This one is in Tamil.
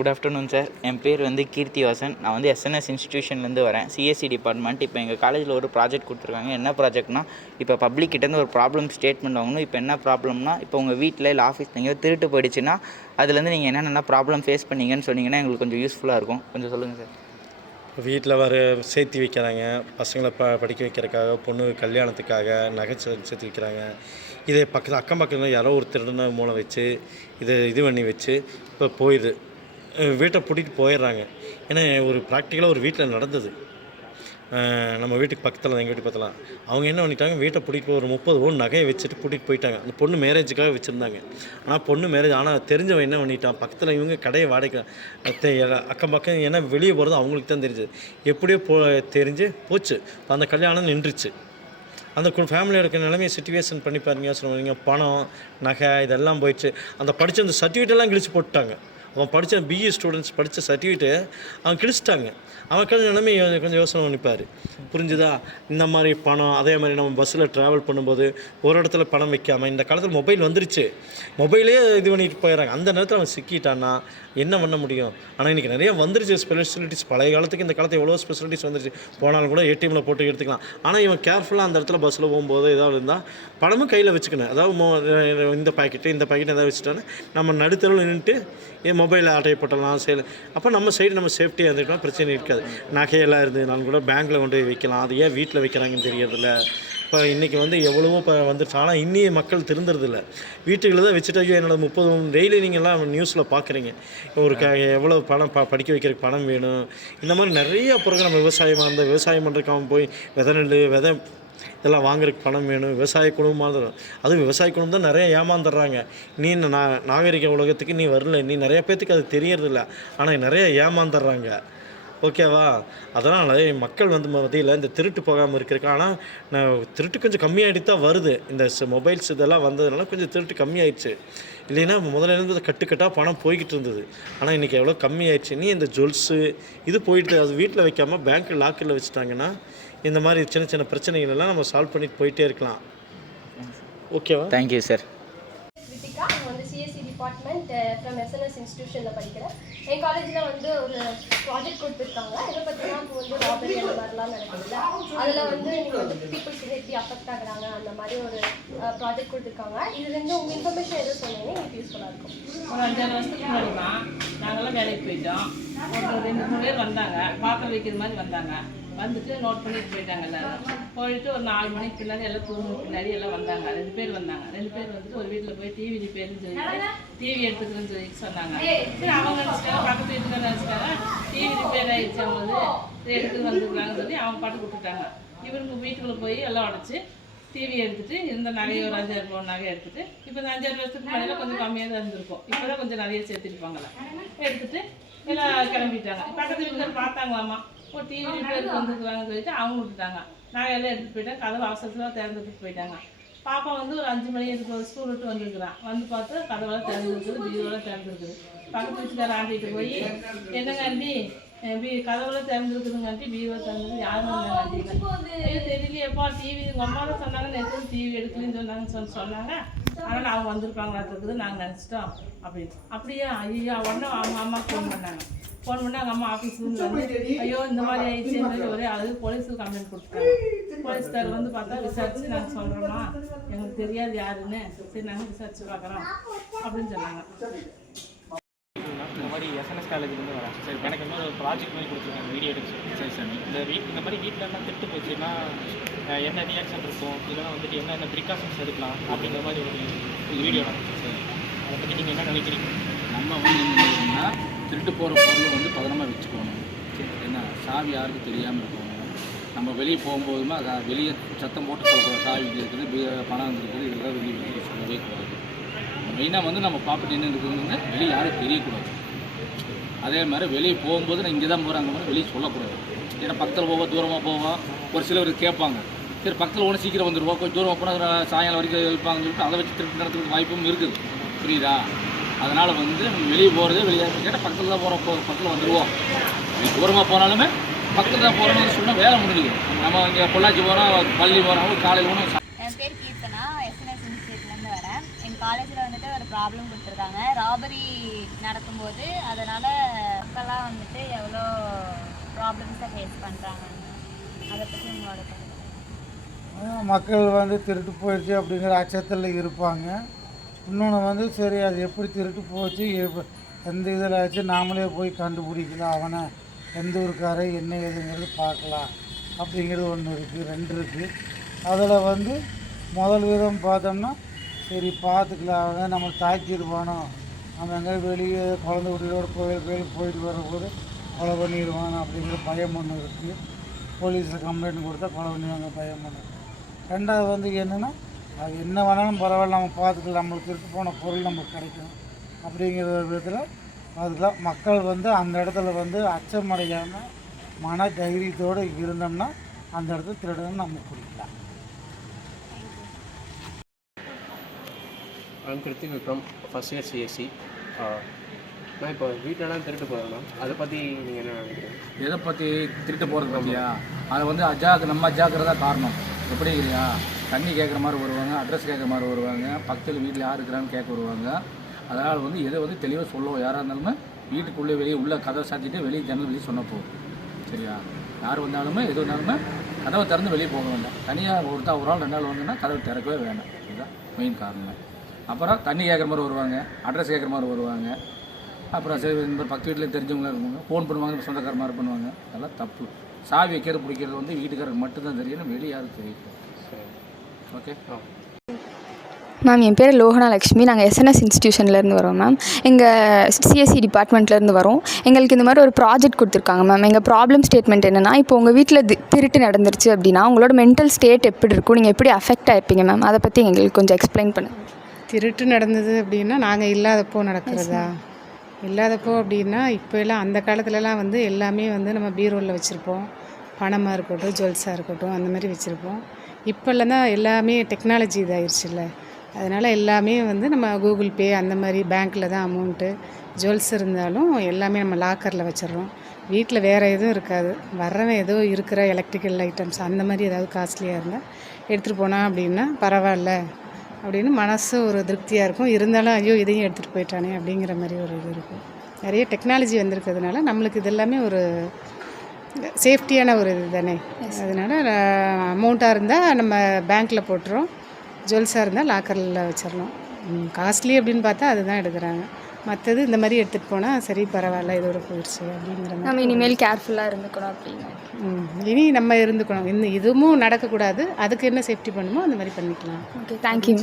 Good afternoon sir. என் பேர் கீர்த்திவாசன். நான் எஸ்என்எஸ் இன்ஸ்டியூஷன்லேருந்து வரேன், சிஎஸ்சி டிபார்ட்மெண்ட். இப்போ எங்கள் காலேஜில் ஒரு ப்ராஜெக்ட் கொடுத்துருக்காங்க. என்ன ப்ராஜெக்ட்னா, இப்போ பப்ளிக் கிட்டேருந்து ஒரு ப்ராப்ளம் ஸ்டேட்மெண்ட் வாங்கணும். இப்போ என்ன ப்ராப்ளம்னா, இப்போ உங்கள் வீட்டில் இல்லை ஆஃபீஸ் எங்கேயோ திருட்டு போயிடுச்சுன்னா அதுலேருந்து நீங்கள் என்னென்ன ப்ராப்ளம் ஃபேஸ் பண்ணீங்கன்னு சொன்னீங்கன்னா எங்களுக்கு கொஞ்சம் யூஸ்ஃபுல்லாக இருக்கும். கொஞ்சம் சொல்லுங்கள் சார். வீட்டில் சேர்த்து வைக்கிறாங்க, பசங்களை படிக்க வைக்கிறதுக்காக, பொண்ணு கல்யாணத்துக்காக நகை சேர்த்து வைக்கிறாங்க. இதை அக்கம் பக்கத்தில் யாரோ ஒரு திருடனை மூலம் வச்சு இது பண்ணி வச்சு இப்போ போயிடுது, வீட்டை பூட்டிகிட்டு போயிடுறாங்க. ஏன்னா ஒரு ப்ராக்டிக்கலாக ஒரு வீட்டில் நடந்தது. நம்ம வீட்டுக்கு பக்கத்தில் எங்கள் வீட்டு பக்கத்தில் அவங்க என்ன பண்ணிட்டாங்க, வீட்டை பூட்டிகிட்டு போய் ஒரு 30 பவுன் நகையை வச்சுட்டு பூட்டிகிட்டு போயிட்டாங்க. அந்த பொண்ணு மேரேஜுக்காக வச்சுருந்தாங்க. ஆனால் பொண்ணு மேரேஜ் ஆனால் தெரிஞ்சவன் என்ன பண்ணிட்டான், பக்கத்தில் இவங்க கடையை வாடகை அக்கம் பக்கம் ஏன்னா வெளியே போகிறது அவங்களுக்கு தான் தெரிஞ்சது. எப்படியோ தெரிஞ்சு போச்சு. அந்த கல்யாணம் நின்றுச்சு. அந்த ஃபேமிலியில் இருக்கிற நிலைமையை சிச்சுவேஷன் பண்ணி பாருங்க. சொல்லுவாங்க, பணம் நகை இதெல்லாம் போயிடுச்சு. அந்த படித்த அந்த சர்டிஃபிகேட்டெல்லாம் கிழிச்சு போட்டுட்டாங்க. அவன் படித்த பிஇ ஸ்டூடெண்ட்ஸ் படித்த சர்டிஃபிகேட்டு அவன் கிழிச்சிட்டாங்க. அவன் நிலைமை கொஞ்சம் யோசனை பண்ணிப்பார். புரிஞ்சுதா? இந்த மாதிரி பணம், அதே மாதிரி நம்ம பஸ்ஸில் ட்ராவல் பண்ணும்போது ஒரு இடத்துல பணம் வைக்காமல், இந்த காலத்தில் மொபைல் வந்துருச்சு, மொபைலே இது பண்ணிட்டு போயிடறாங்க. அந்த நேரத்தில் அவன் சிக்கிட்டான்னா என்ன பண்ண முடியும்? ஆனால் இன்றைக்கி நிறைய வந்துருச்சு ஸ்பெசிலிட்டிஸ். பழைய காலத்துக்கு இந்த காலத்தில் எவ்வளோ ஸ்பெசிலிட்டிஸ் வந்துருச்சு. போனாலும் கூட ஏடிஎம்மில் போட்டு எடுத்துக்கலாம். ஆனால் இவன் கேர்ஃபுல்லாக அந்த இடத்துல பஸ்ஸில் போகும்போது ஏதாவது இருந்தால் பணமும் கையில் வச்சுக்கணும். அதாவது இந்த பாக்கெட்டு ஏதாவது வச்சுட்டோன்னா நம்ம நடுத்தரவில் நின்றுட்டு மொபைலில் ஆட்டையை போட்டலாம் சேல். அப்போ நம்ம சைடு நம்ம சேஃப்டியாக இருந்துக்கிட்டோம், பிரச்சனை இருக்காது. நகையெல்லாம் இருந்ததுனாலும் கூட பேங்க்கில் கொண்டு போய் வைக்கலாம். அது ஏன் வீட்டில் வைக்கிறாங்கன்னு தெரியறதில்ல. இப்போ இன்றைக்கி எவ்வளவோ வந்துருச்சு. ஆனால் இன்னும் மக்கள் திருந்துறதில்ல. வீட்டுகளில் தான் வச்சுட்டு என்னோட 30 டெய்லி நீங்கள்லாம் நியூஸில் பார்க்குறீங்க. ஒரு எவ்வளோ பணம் படிக்க வைக்கிறதுக்கு பணம் வேணும். இந்த மாதிரி நிறைய ப்ரோக்ராம் விவசாயம் பண்ணுறதுக்கு அவன் போய் விதை இதெல்லாம் வாங்குறதுக்கு பணம் வேணும். விவசாய குடும்பமாக தான், அதுவும் விவசாய குடும்பம் தான் நிறைய ஏமாந்துடுறாங்க. நீ நாகரிக உலகத்துக்கு நீ வரல, நீ நிறைய பேர்த்துக்கு அது தெரியறதில்ல. ஆனால் நிறைய ஏமாந்துடுறாங்க. ஓகேவா? அதனால் மக்கள் மத்தியில் இந்த திருட்டு போகாமல் இருக்கிறதுக்கு. ஆனால் திருட்டு கொஞ்சம் கம்மியாகிட்டு தான் வருது. இந்த மொபைல்ஸ் இதெல்லாம் வந்ததுனால கொஞ்சம் திருட்டு கம்மியாயிடுச்சு. இல்லைன்னா முதல்ல இருந்து கட்டுக்கட்டாக பணம் போய்கிட்டு இருந்தது. ஆனால் இன்றைக்கி எவ்வளோ கம்மியாயிடுச்சு. நீ இந்த ஜுவல்ஸு இது போயிட்டு அது வீட்டில் வைக்காமல் பேங்க்கில் லாக்கரில் வச்சுட்டாங்கன்னா இந்த மாதிரி சின்ன சின்ன பிரச்சனைகள் எல்லாம் நம்ம சால்வ் பண்ணிட்டு போயிட்டே இருக்கலாம். ஓகேவா? Thank you sir. கிருத்திகா, நான் சிஎஸ்சி டிபார்ட்மெண்ட் ஃப்ரம் எஸ்என்எஸ் இன்ஸ்டியூஷனில் படிக்கிறேன். என் காலேஜில் ஒரு ப்ராஜெக்ட் கொடுத்துருக்காங்க. இதை பற்றினா இப்போ ராபரி அந்த மாதிரிலாம் நடக்குதுல்ல, அதில் நீங்கள் பீப்புள்ஸ் எப்படி அஃபெக்ட் ஆகுறாங்க அந்த மாதிரி ஒரு ப்ராஜெக்ட் கொடுத்துருக்காங்க. இதுலேருந்து உங்கள் இன்ஃபர்மேஷன் எதுவும் சொன்னீங்கன்னா எனக்கு யூஸ்ஃபுல்லாக இருக்கும். ஒரு 5-6 வருஷத்துக்கு முன்னாடி தான் நாங்கள்லாம் வேலைக்கு போயிட்டோம். ஒரு 2-3 பேர் வந்தாங்க, பாத்திரம் வைக்கிற மாதிரி வந்தாங்க. வந்துட்டு நோட் பண்ணிட்டு போயிட்டாங்க. எல்லோரும் போயிட்டு ஒரு 4 மணிக்கு பின்னாடி எல்லாம் தூங்குறதுக்கு பின்னாடி எல்லாம் வந்தாங்க. 2 பேர் வந்தாங்க. 2 பேர் வந்துட்டு ஒரு வீட்டில் போய் டிவி ரிப்பேர்னு சொல்லிட்டு டிவி எடுத்துக்கிறேன்னு சொல்லி சொன்னாங்க. சரி, அவங்க நினச்சிட்டாங்க, பக்கத்து வீட்டுக்கு நினச்சிட்டாங்க டிவி ரிப்பேர் ஆகிடுச்சு, அவங்களுக்கு எடுத்துட்டு வந்துருக்காங்கன்னு சொல்லி அவங்க பாட்டு கொடுத்துட்டாங்க. இவருக்கு வீட்டுக்குள்ளே போய் எல்லாம் உடச்சி டிவி எடுத்துகிட்டு இருந்த நகையை ஒரு 5-6 பவுன் நகை எடுத்துகிட்டு, இப்போ இந்த 5-6 வருஷத்துக்கு முன்னாடியெல்லாம் கொஞ்சம் கம்மியாக தான் இருந்திருக்கும். இப்போ தான் கொஞ்சம் நிறைய சேர்த்துருப்பாங்களே. எடுத்துகிட்டு எல்லாம் கிளம்பிட்டாங்க. பக்கத்து வீட்டுக்காரர் பார்த்தாங்களாம்மா, ஒரு டிவி ரிப்பேருக்கு வந்துருக்குறாங்கன்னு சொல்லிட்டு அவங்க விட்டுட்டாங்க. நகையெல்லாம் எடுத்துகிட்டு போயிட்டாங்க. கதவு அவசரத்தில் திறந்துட்டு போயிட்டாங்க. பாப்பா ஒரு 5 மணி இருக்கும், ஸ்கூல் விட்டு வந்துருக்குறான். வந்து பார்த்து கதவெல்லாம் திறந்துருக்குது, பீரோலாம் திறந்துருக்குது. பக்கத்து வீட்டுக்காரர் ஆண்டிகிட்டு போய், என்னங்க ஆண்டி கதவுலாம் திறந்துருக்குதுங்காண்டி பீரோ திறந்துருக்கு, யாரும் இல்லைங்க தெரியலையப்பா, டிவி உங்கள் அம்மா தான் சொன்னாங்க, நேற்று டிவி எடுக்கலன்னு சொன்னாங்க. ஆனால் அவங்க வந்திருப்பாங்களா இருக்குது நாங்கள் நினச்சிட்டோம் அப்படின்னு. அப்படியா? ஐயா உடனே அவங்க அம்மாவுக்கு ஃபோன் பண்ணாங்க. ஃபோன் பண்ணி அவங்க அம்மா ஆஃபீஸ்லேருந்து வந்து, ஐயோ இந்த மாதிரி ஆயிடுச்சுன்னு சொல்லி ஒரே அது போலீஸுக்கு கம்ப்ளைண்ட் கொடுத்துட்டாங்க. போலீஸ்கார் பார்த்தா விசாரிச்சு நாங்கள் சொல்கிறோம்மா, எங்களுக்கு தெரியாது யாருன்னு, சரி நாங்கள் விசாரிச்சு பார்க்குறோம் அப்படின்னு சொன்னாங்க. இந்த மாதிரி எஸ்என்எஸ் காலேஜ்லேருந்து வரேன். சரி, எனக்கு ஒரு ப்ராஜெக்ட் மாதிரி கொடுத்துருக்காங்க, வீடியோ எடுக்கேஷன். இந்த மாதிரி வீட்டிலலாம் திட்டு போச்சுன்னா என்ன ரியாக்ஷன் இருக்கும், இல்லைனா என்னென்ன ப்ரிகாஷன்ஸ் எடுக்கலாம் அப்படிங்கிற மாதிரி ஒரு வீடியோ நடந்துச்சு சார். அதை பற்றி நீங்கள் என்ன நினைக்கிறீங்க? நம்ம என்னன்னா திருட்டு போகிற பொருள் பத்திரமா வச்சுக்கணும். ஏன்னா சாவி யாருக்கும் தெரியாமல் இருக்கணும். நம்ம வெளியே போகும்போதுமா வெளியே சத்தம் போட்டு சொல்லக்கூடாது. சாவி இருக்குது, பணம் இருக்குது, இதெல்லாம் வெளியே சொல்லவே கூடாது. மெயினாக நம்ம ப்ராப்பர்ட்டி என்ன இருக்குதுன்னு வெளியே யாரும் தெரியக்கூடாது. அதே மாதிரி வெளியே போகும்போது நான் இங்கே தான் போகிறாங்க வெளியே சொல்லக்கூடாது. ஏன்னா பக்கத்தில் போவோம், தூரமாக போவோம். ஒரு சிலர் கேட்பாங்க, சரி பக்கத்தில் ஒன்று சீக்கிரம் வந்துடுவோம், கொஞ்சம் தூரமாக போனால் சாயங்காலம் வரைக்கும் இருப்பாங்கன்னு சொல்லிட்டு அதை வச்சு திருட்டு நடத்துறதுக்கு வாய்ப்பும் இருக்குது. புரியுதா? அதனால் வெளியே போகிறதே வெளியே கேட்டால் பக்கத்தில் தான் போகிறோம், பக்கத்தில் வந்துடுவோம். தூரமாக போனாலுமே பக்கத்தில் தான் போகிறோம்னு சொன்னால் வேலை முடியுது. நம்ம இங்கே பொள்ளாச்சி போகிறோம், பள்ளி போகிறோம், காலையில் ஒன்றும். என் பேர் கீர்த்தனா, எஸ்என்எஸ் இன்ஸ்டியூட்லேருந்து வரேன். எங்கள் காலேஜில் ஒரு ப்ராப்ளம் கொடுத்துருக்காங்க. ராபரி நடக்கும்போது அதனால் மக்கள்லாம் வந்துட்டு எவ்வளோ ப்ராப்ளம்ஸை ஃபேஸ் பண்ணுறாங்கன்னு அதை பற்றி உங்களோட கருத்து. மக்கள் வந்து திருட்டு போயிடுச்சு அப்படிங்கிற அச்சத்தில் இருப்பாங்க. இன்னொன்று வந்து சரி அது எப்படி திருட்டு போச்சு, எந்த இதில் ஆச்சு நாமளே போய் கண்டுபிடிக்கலாம், அவனை எந்த ஊருக்காரன் என்ன ஏதுங்கிறது பார்க்கலாம் அப்படிங்கிறது ஒன்று இருக்குது. 2 இருக்குது. அதில் வந்து முதல் விதம் பார்த்தோம்னா சரி பார்த்துக்கலாம், அவங்க நம்ம தாக்கிடுவானோ, நம்ம எங்கே வெளியே குழந்தை குட்டியோட கோயிலுக்கு போயிட்டு வரும்போது கொலை பண்ணிடுவானோ அப்படிங்கிற பயம் ஒன்று இருக்குது. போலீஸில் கம்ப்ளைண்ட் கொடுத்தா கொலை பண்ணிடுவாங்க பயம் ஒன்று. 2வது வந்து என்னென்னா அது என்ன வேணாலும் பரவாயில்ல, நம்ம பார்த்துக்கலாம், நம்மளுக்கு திருட்டு போன பொருள் நமக்கு கிடைக்கும் அப்படிங்கிற ஒரு விதத்தில் பார்த்துக்கலாம். மக்கள் வந்து அந்த இடத்துல வந்து அச்சமடையாமல் மன தைரியத்தோடு இருந்தோம்னா அந்த இடத்துல திருடன்னு நம்ம பிடிக்கலாம். I'm Kritik Vikram, first year CSC. நான் இப்போ வீட்டிலலாம் திருட்டு போகிறேன், அதை பற்றி நீங்கள் என்ன நினைக்கிறீங்க? எதை பற்றி திருட்டு போகிறது பற்றியா? அதை வந்து நம்ம அஜாக்கிரதா காரணம். எப்படி இல்லையா, தண்ணி கேட்குற மாதிரி வருவாங்க, அட்ரஸ் கேட்குற மாதிரி வருவாங்க, பக்கத்தில் வீட்டில் யார் இருக்கிறான்னு கேட்க வருவாங்க. அதனால் வந்து எதை வந்து தெளிவாக சொல்லுவோம். யாராக இருந்தாலுமே வீட்டுக்குள்ளே வெளியே உள்ள கதவை சாத்திட்டு வெளியே ஜன்னல் வெளியே சொன்ன போகும். சரியா, யார் வந்தாலுமே எது வந்தாலுமே கதவை திறந்து வெளியே போக வேண்டாம். தனியாக ஒரு ஆள் 2 ஆள் வந்தோன்னா கதவை திறக்கவே வேண்டாம். இதுதான் மெயின் காரணம். அப்புறம் தண்ணி கேட்குற மாதிரி வருவாங்க, அட்ரஸ் கேட்குற மாதிரி வருவாங்க. அப்புறம் சரி இந்த மாதிரி பக்கத்து வீட்டில் தெரிஞ்சவங்களாம் இருக்குவாங்க, ஃபோன் பண்ணுவாங்க, சொந்தக்கார மாதிரி பண்ணுவாங்க. அதெல்லாம் தப்பு. சாவி வைக்கிறது பிடிக்கிறது வந்து வீட்டுக்காரருக்கு மட்டும்தான் தெரியணும், வெளியே யாரும் தெரியும். ஓகே. மேம், என் பேர் லோகனா லக்ஷ்மி. நாங்கள் எஸ்என்எஸ் இன்ஸ்டியூஷன்லேருந்து வரோம் மேம். எங்கள் சிஎஸ்சி டிபார்ட்மெண்ட்லேருந்து வரோம். எங்களுக்கு இந்த மாதிரி ஒரு ப்ராஜெக்ட் கொடுத்துருக்காங்க மேம். எங்கள் ப்ராப்ளம் ஸ்டேட்மெண்ட் என்னென்னா, இப்போ உங்கள் வீட்டில் திருட்டு நடந்துருச்சு அப்படின்னா உங்களோட மென்டல் ஸ்டேட் எப்படி இருக்கும், நீங்கள் எப்படி அஃபெக்ட் ஆகிருப்பீங்க மேம், அதை பற்றி எங்களுக்கு கொஞ்சம் எக்ஸ்பிளைன் பண்ணுங்கள். திருட்டு நடந்தது அப்படின்னா நாங்கள் இல்லாதப்போ நடக்கிறதா? இல்லாதப்போ அப்படின்னா இப்போ எல்லாம் அந்த காலத்துலலாம் வந்து எல்லாமே வந்து நம்ம பீரோவில் வச்சுருப்போம். பணமாக இருக்கட்டும், ஜுவல்ஸாக இருக்கட்டும், அந்த மாதிரி வச்சுருப்போம். இப்போல்லாம் தான் எல்லாமே டெக்னாலஜி இதாகிடுச்சுல்ல, அதனால் எல்லாமே வந்து நம்ம கூகுள் பே அந்த மாதிரி பேங்க்கில் தான் அமௌண்ட்டு, ஜுவல்ஸ் இருந்தாலும் எல்லாமே நம்ம லாக்கரில் வச்சிடுறோம். வீட்டில் வேறு எதுவும் இருக்காது. வர்றவன் ஏதோ இருக்கிற எலக்ட்ரிக்கல் ஐட்டம்ஸ் அந்த மாதிரி ஏதாவது காஸ்ட்லியாக இருந்தால் எடுத்துகிட்டு போனால் அப்படின்னா பரவாயில்ல அப்படின்னு மனசு ஒரு திருப்தியாக இருக்கும். இருந்தாலும் ஐயோ இதையும் எடுத்துகிட்டு போயிட்டானே அப்படிங்கிற மாதிரி ஒரு இது இருக்கும். நிறைய டெக்னாலஜி வந்திருக்கிறதுனால நம்மளுக்கு இது எல்லாமே ஒரு சேஃப்டியான ஒரு இது தானே. அதனால் அமௌண்ட்டாக இருந்தால் நம்ம பேங்க்கில் போட்டுறோம், ஜுவல்ஸாக இருந்தால் லாக்கரில் வச்சிடணும். காஸ்ட்லி அப்படின்னு பார்த்தா அதுதான் எடுக்கிறாங்க. மற்றது இந்த மாதிரி எடுத்துகிட்டு போனால் சரி பரவாயில்ல இதோட போயிடுச்சு அப்படிங்கிற மாதிரி. நம்ம இனிமேல் கேர்ஃபுல்லாக இருந்துக்கணும் அப்படின்னு. இனி நம்ம இருந்துக்கணும். இதுவும் நடக்கக்கூடாது. அதுக்கு என்ன சேஃப்டி பண்ணுமோ அந்த மாதிரி பண்ணிக்கலாம். Okay, thank you.